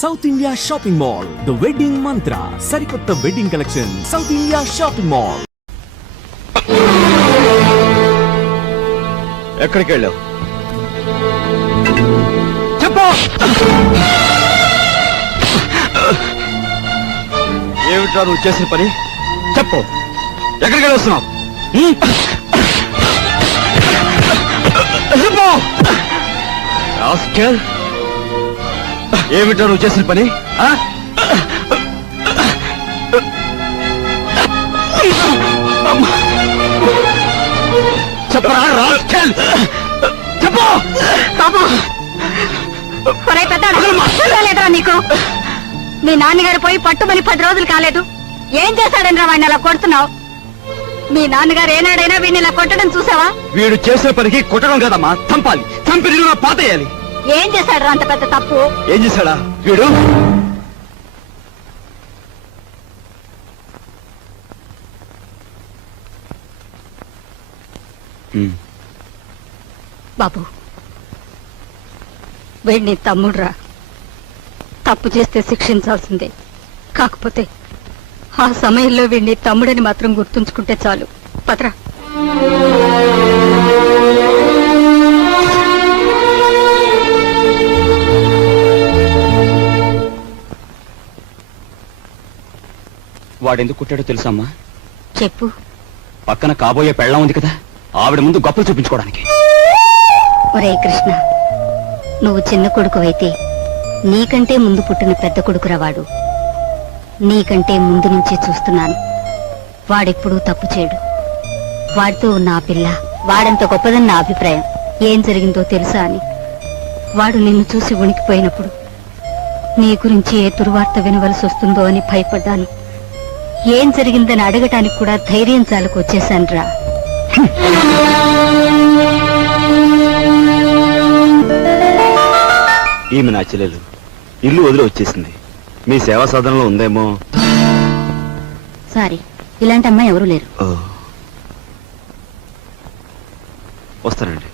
South India shopping mall, the wedding మంత్ర, సరికొత్త wedding collection, south India shopping mall. ఎక్కడికి వెళ్ళావు చెప్పు. ఏమిట్రా నువ్వు చేసిన పని? చెప్పు, ఎక్కడికి వెళ్ళి వస్తున్నావు? చెప్పు. ఏమిట్రా నువ్వు చేసిన పని? చెప్పరా రాస్కెల్, చెప్పు. లేదురా నీకు? మీ నాన్నగారు పోయి పట్టుమని 10 రోజులు కాలేదు. ఏం చేశాడని వాడిని అలా కొడుతున్నావు? మీ నాన్నగారు ఏనాడైనా వీడిని ఇలా కొట్టడం చూసావా? వీడు చేసిన పనికి కొట్టడం కదమ్మా, చంపాలి. చంపి నిన్ను పాతేయాలి. ఏం చేశాడు అంత పెద్ద తప్పు? ఏం చేశాడా వీడు? బాబు, వీడిని తమ్ముడురా. తప్పు చేస్తే శిక్షించాల్సిందే. కాకపోతే ఆ సమయంలో వీడిని తమ్ముడని మాత్రం గుర్తుంచుకుంటే చాలు. పత్రా. వాడెందుకు కుట్టాడో తెలుసమ్మా? చెప్పు. పక్కన కాబోయే పెళ్ళం ఉంది కదా, ఆవిడ ముందు గొప్పలు చూపించుకోవడానికి. ఒరే కృష్ణ, నువ్వు చిన్న కొడుకువైతే నీకంటే ముందు పుట్టిన పెద్ద కొడుకురా వాడు. నీకంటే ముందు నుంచే చూస్తున్నాను. వాడెప్పుడూ తప్పు చేయడు. వాడితో ఉన్న ఆ పిల్ల వాడంత గొప్పదని నా అభిప్రాయం. ఏం జరిగిందో తెలుసా అని వాడు నిన్ను చూసి వణికిపోయినప్పుడు నీ గురించి ఏ దుర్వార్త వినవలసి వస్తుందో అని భయపడ్డాను. ఏం జరిగిందని అడగటానికి కూడా ధైర్యం చాలకు వచ్చేశానురా. ఈమె నా చెల్లెలు ఇల్లు వదిలి వచ్చేసింది. మీ సేవా సాధనలో ఉందేమో. సారీ, ఇలాంటి అమ్మాయి ఎవరూ లేరు. వస్తానండి.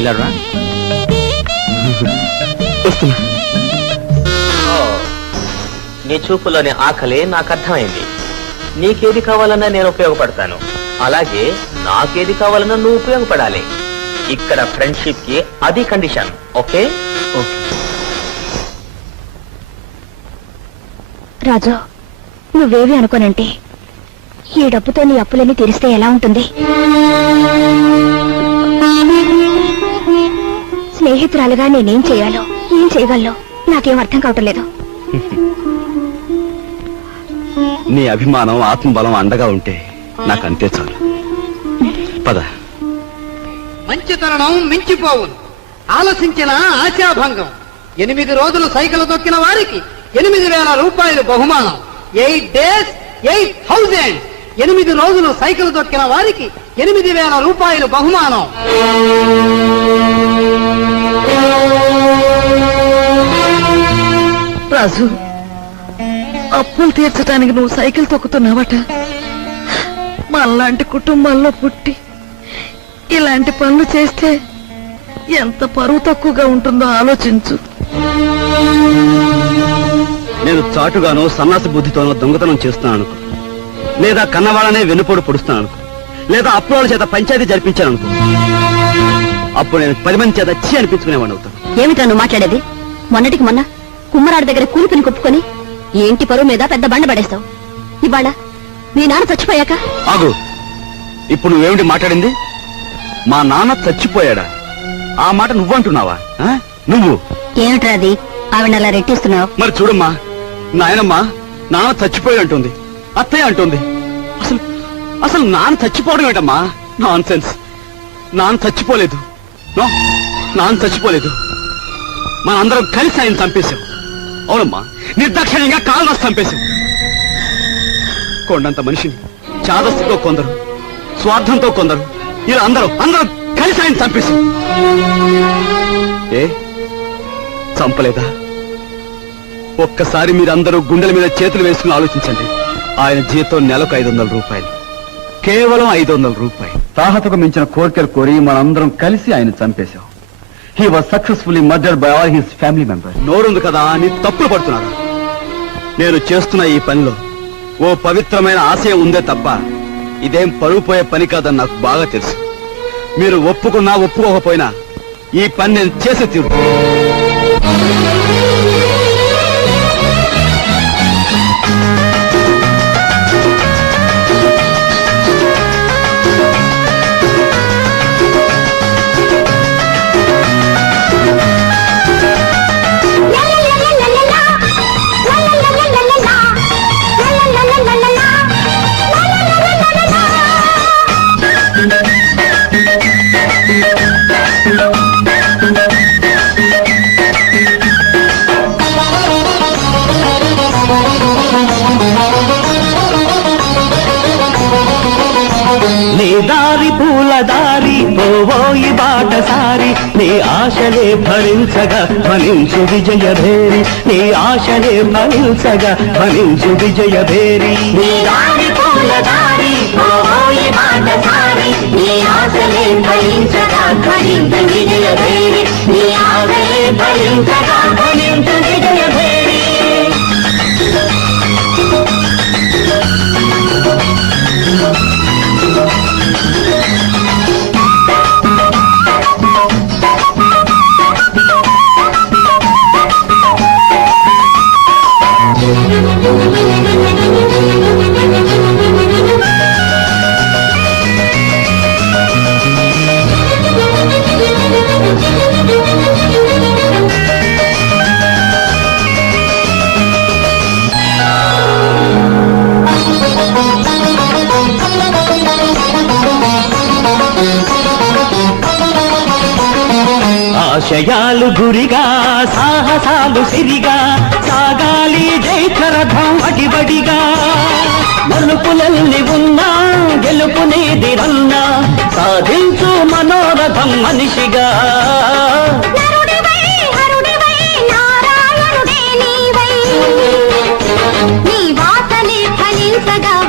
ఇలా రా. వస్తున్నా. నీ చూపులోని ఆకలి నాకు అర్థమైంది. నీకేది కావాలన్నా నేను ఉపయోగపడతాను, అలాగే నాకేది కావాలన్నా నువ్వు ఉపయోగపడాలి. ఇక్కడ ఫ్రెండ్షిప్ కి అది కండిషన్. ఓకే? రాజు, నువ్వేవి అనుకోనంటే ఈ డబ్బుతో నీ అప్పులన్నీ తీరిస్తే ఎలా ఉంటుంది? స్నేహితురాలుగా నేనేం చేయాలో, ఏం చేయగలను నాకేం అర్థం కావటం లేదు. నీ అభిమానం, ఆత్మబలం అండగా ఉంటే నాకు అంతే చాలు. పద. మంచి తరుణం మించిపోవును, ఆలోచించిన ఆశాభంగం. 8 రోజులు సైకిల్ తొక్కిన వారికి 8,000 రూపాయలు బహుమానం. 8 days 8,000. 8 రోజులు సైకిల్ తొక్కిన వారికి 8,000 రూపాయలు బహుమానం. రాజు, అప్పులు తీర్చడానికి నువ్వు సైకిల్ తొక్కుతున్నావట. మనలాంటి కుటుంబాల్లో పుట్టి ఇలాంటి పనులు చేస్తే ఎంత పరువు తక్కువగా ఉంటుందో ఆలోచించు. నేను చాటుగానో సన్నాసి బుద్ధితోనో దొంగతనం చేస్తున్నాను అనుకో, లేదా కన్నవాళ్ళనే వెన్నుపోటు పొడుస్తున్నాను అనుకో, లేదా అప్పుల చేత పంచాయతీ జరిపించాను అనుకో, అప్పుడు నేను 10 మంది చేత చీ అనిపించుకునేవాడిని అవుతాను. ఏమిటా నువ్వు మాట్లాడేది? మొన్నటికి మొన్న కుమ్మరాడి దగ్గర కూలిపిని కొప్పుకొని ఏంటి పరువు మీద పెద్ద బండ పడేస్తావు. ఇవాళ మీ నాన్న చచ్చిపోయాక. ఆగు, ఇప్పుడు నువ్వేమిటి మాట్లాడింది? మా నాన్న చచ్చిపోయాడా? ఆ మాట నువ్వంటున్నావా? నువ్వు ఏమిట్రా అది? ఆవిడ అలా రెట్టిస్తున్నావు. మరి చూడమ్మా, నాయనమ్మా నాన్న చచ్చిపోయాడు అంటుంది, అత్తయ్య అంటుంది. అసలు అసలు నాన్న చచ్చిపోవడం ఏంటమ్మా? Non sense. నాన్న చచ్చిపోలేదు. నాన్న చచ్చిపోలేదు. మనందరం కలిసి ఆయన చంపేశాం. అవునమ్మా, నిర్దాక్షిణ్యంగా కాలు చంపేశాం. కొండంత మనిషిని చాదస్తితో కొందరు, స్వార్థంతో కొందరు, ఇలా అందరం కలిసి ఆయన చంపేశాం. ఏ చంపలేదా? ఒక్కసారి మీరందరూ గుండెల మీద చేతులు వేసుకుని ఆలోచించండి. ఆయన జీతం నెలకు 500 రూపాయలు. కేవలం 500 రూపాయలు. తాహతకు మించిన కోరికలు కోరి మనందరం కలిసి ఆయన చంపేశాం. He was successfully murdered by all his family members. నోరుంది కదా అని తప్పులు పడుతున్నారు. నేను చేస్తున్న ఈ పనిలో ఓ పవిత్రమైన ఆశయం ఉందే తప్ప ఇదేం పరువు పోయే పని కాదని నాకు బాగా తెలుసు. మీరు ఒప్పుకున్నా ఒప్పుకోకపోయినా ఈ పని నేను చేసే తీరు. నీ దారి పూల దారి పోవోయి బాటసారి నీ ఆశలే భరించగా ఫలించు విజయభేరి నీ ఆశలే ఫలించగా ఫలించు విజయభేరి నీ దారి పూల దారి పోవోయి బాటసారి నీ ఆశలే ఫలించగా ఫలించు విజయభేరి నీ ఆశలే ఫలించగా ఫలించు విజయభేరి. ఆశయాలు గురిగా సాహసాలు సిరిగా సాగాలి జైకరథం అడిబడిగా మలుపులల్ని ఉన్నా గెలుపునేదిరన్నా సాధించు మనోరథం మనిషిగా.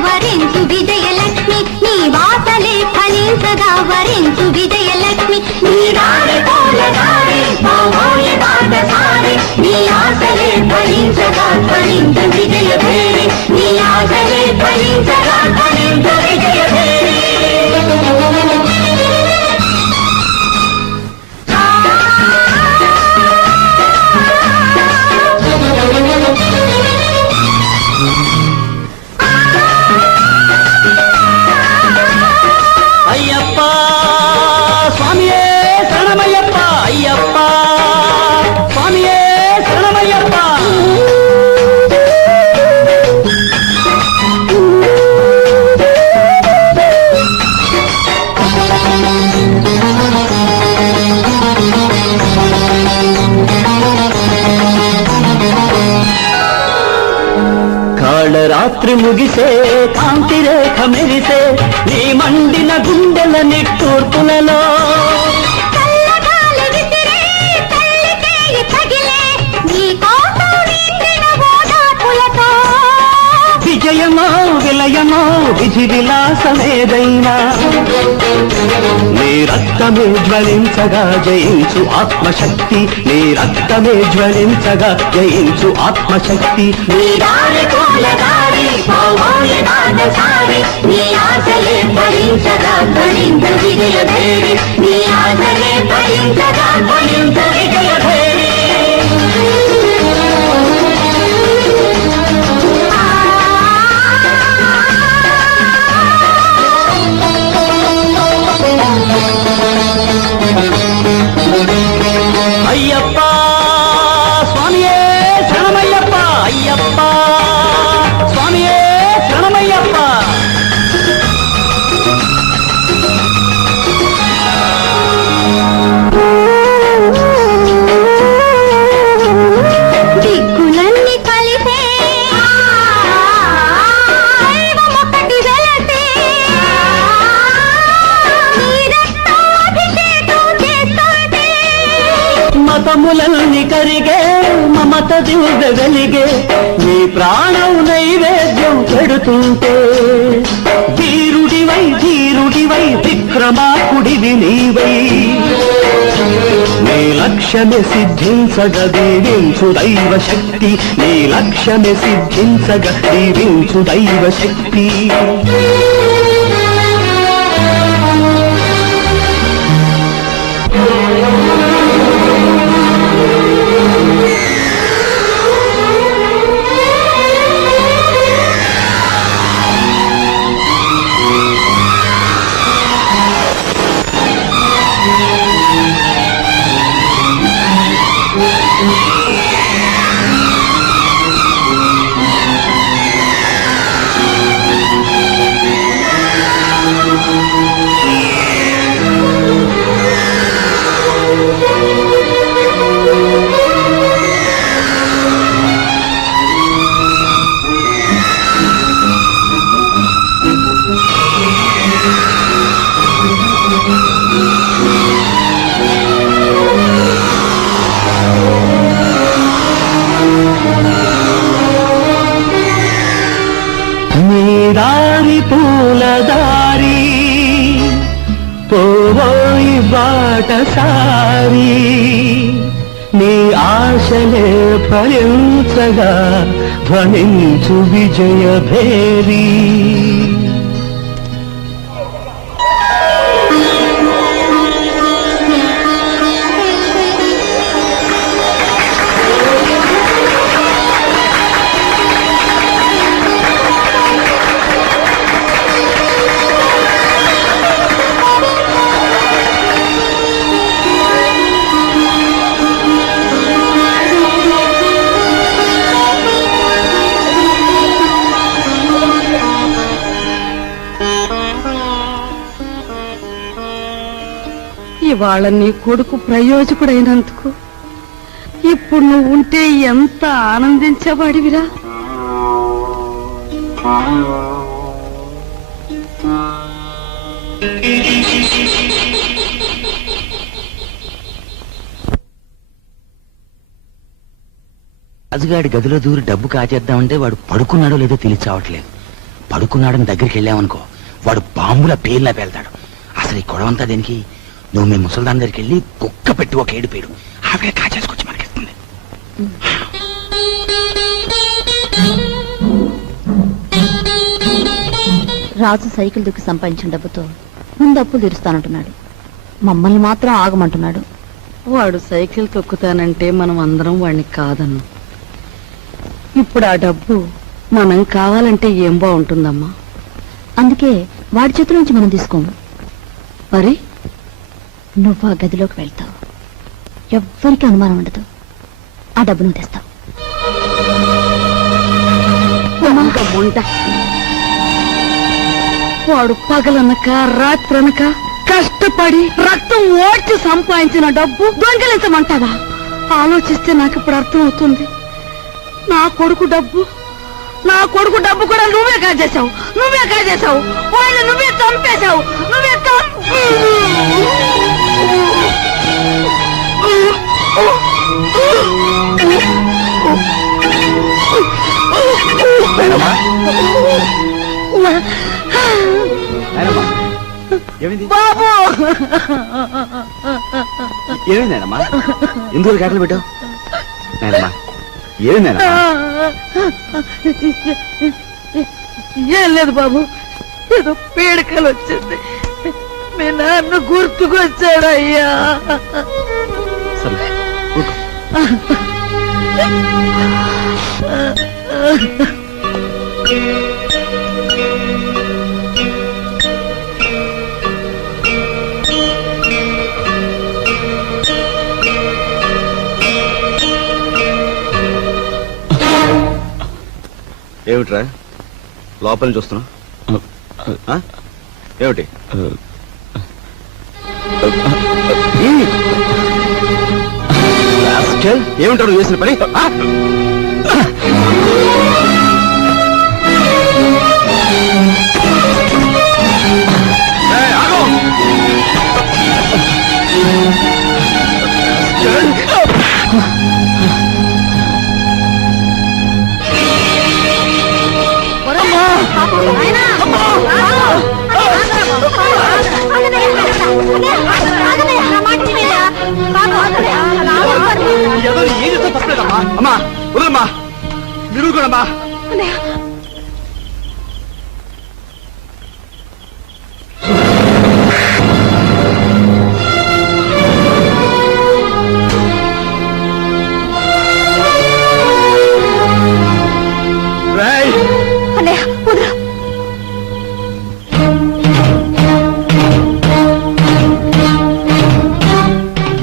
వరించు విజయలక్ష్మి నీ వాసలే ఫలించగా వరించు విజయలక్ష్మి నీ దారి పూల దారి పోవోయి బాటసారి నీ ఆశలే ఫలించగా ఫలించు విజయభేరి నీ ఆశలే ఫలించగా ఫలించు విజయభేరి. అయ్యప్ప స్వామియే శరణమయ్యప్ప అయ్యప్ప స్వామియే శరణమయ్యప్ప. కాళరాత్రి ముగిసే కాంతి రేఖ మెరిసే నీ మండిన గుండెల నిట్టూర్పులలో విజయమో విలయమో విధి విలాసమేదైనా నీ రక్తమే జ్వలించగా జయించు ఆత్మశక్తి నీ రక్తమే జ్వలించగా జయించు ఆత్మశక్తి. నీ దారి పూల దారి పోవోయి బాటసారి నీ ఆశలే ఫలించగా ఫలించు విజయభేరి నీ ఆశలే ఫలించగా ఫలించు విజయభేరి. అయ్యప్ప స్వామియే శరణమయ్యప్ప అయ్యప్ప స్వామియే శరణమయ్యప్ప. దిక్కులన్నీ కలిసే దైవమొకటి వెలసే నీ రక్తాభిషేకం చేస్తుంటే మతములన్నీ కరిగే మమత దివ్య వెలిగే నీ ప్రాణం నైవేద్యం పెడుతుంటే వీరుడివై నీవై విక్రమాకుడివి నీవై నీ లక్ష్యమే సిద్ధించగ దీవించు దైవ శక్తి నీ లక్ష్యమే సిద్ధించగ దీవించు దైవ శక్తి దారి పూలదారి పోవోయి బాటసారి నీ ఆశలే ఫలించగా ధ్వనించు విజయ భేరీ ఇవాళ నీ కొడుకు ప్రయోజకుడైనందుకు ఇప్పుడు నువ్వు ఉంటే ఎంత ఆనందించేవాడివిరా. రాజుగాడి గదిలో దూరి డబ్బు కాచేద్దామంటే వాడు పడుకున్నాడో లేదో తెలియచావట్లేదు. పడుకున్నాడని దగ్గరికి వెళ్ళామనుకో వాడు బాంబుల పేర్లా పేల్తాడు. అసలు ఈ గొడవంతా దేనికి? నువ్వు మీ ముసల్దాన్ దగ్గరికి వెళ్ళి కుక్క పెట్టి ఒక ఏడుపేడు ఆవిడ కాచేసుకొచ్చి మనకిస్తుంది. రాజు సైకిల్ దుక్కి సంపాదించిన డబ్బుతో ముందు అప్పులు తీరుస్తానంటున్నాడు. మమ్మల్ని మాత్రం ఆగమంటున్నాడు. వాడు సైకిల్ తొక్కుతానంటే మనం అందరం వాడిని కాదన్నాం. ఇప్పుడు ఆ డబ్బు మనం కావాలంటే ఏం బాగుంటుందమ్మా? అందుకే వాడి చేతుల నుంచి మనం తీసుకోము. మరి నువ్వు ఆ గదిలోకి వెళ్తావు, ఎవ్వరికి అనుమానం ఉండదు. ఆ డబ్బు నువ్వు తెస్తావు. వాడు పగలనక రాత్రనక కష్టపడి రక్తం ఓడ్చి సంపాదించిన డబ్బు దొంగిలించమంటావా? ఆలోచిస్తే నాకు ఇప్పుడు అర్థం అవుతుంది. నా కొడుకు డబ్బు కూడా నువ్వే కాజేశావు. వాళ్ళు నువ్వే చంపేశావు. బాబు ఏమైంది నాయనమ్మా? ఎందుకు కేకలు పెట్టావు నాయనమ్మా? ఏమైంది? ఏం లేదు బాబు, ఏదో పీడకలు వచ్చింది. మీ నాన్న గుర్తుకొచ్చాడయ్యా. సరే ఊరుకో. ఏమిట్రా లోపల నుంచి వస్తున్నా? ఏమిటి ఏమిటాడు చేసిన పని?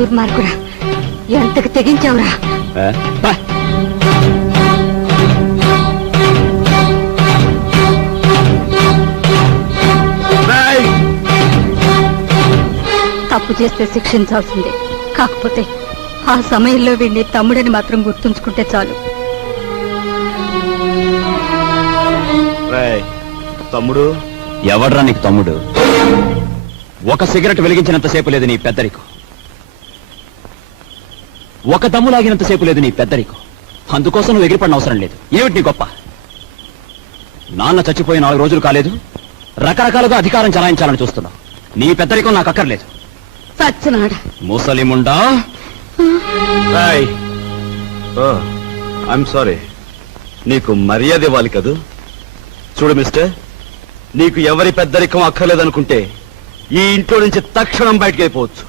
దుర్మార్గుడా, ఎంతకు తెగించావురా? తప్పు చేస్తే శిక్షించాల్సిందే. కాకపోతే ఆ సమయంలో వీడిని తమ్ముడని మాత్రం గుర్తుంచుకుంటే చాలు. తమ్ముడు ఎవడ్రా నీకు తమ్ముడు? ఒక సిగరెట్ వెలిగించినంతసేపు లేదు నీ పెద్దరికం, ఒక దమ్ము లాగినంతసేపు లేదు నీ పెద్దరికం. అందుకోసం నువ్వు ఎగిరిపడిన అవసరం లేదు. ఏమిటి నీ గొప్ప? నాన్న చచ్చిపోయి 4 రోజులు కాలేదు, రకరకాలుగా అధికారం చలాయించాలని చూస్తున్నావు. నీ పెద్దరికం నాకు అక్కర్లేదు. సచ్చినాడ ముసలిముండా. ఐఎమ్ సారీ, నీకు మర్యాద ఇవ్వాలి కదూ. చూడు మిస్టర్, నీకు ఎవరి పెద్దరికం అక్కర్లేదనుకుంటే ఈ ఇంట్లో నుంచి తక్షణం బయటకు వెళ్ళిపోవచ్చు.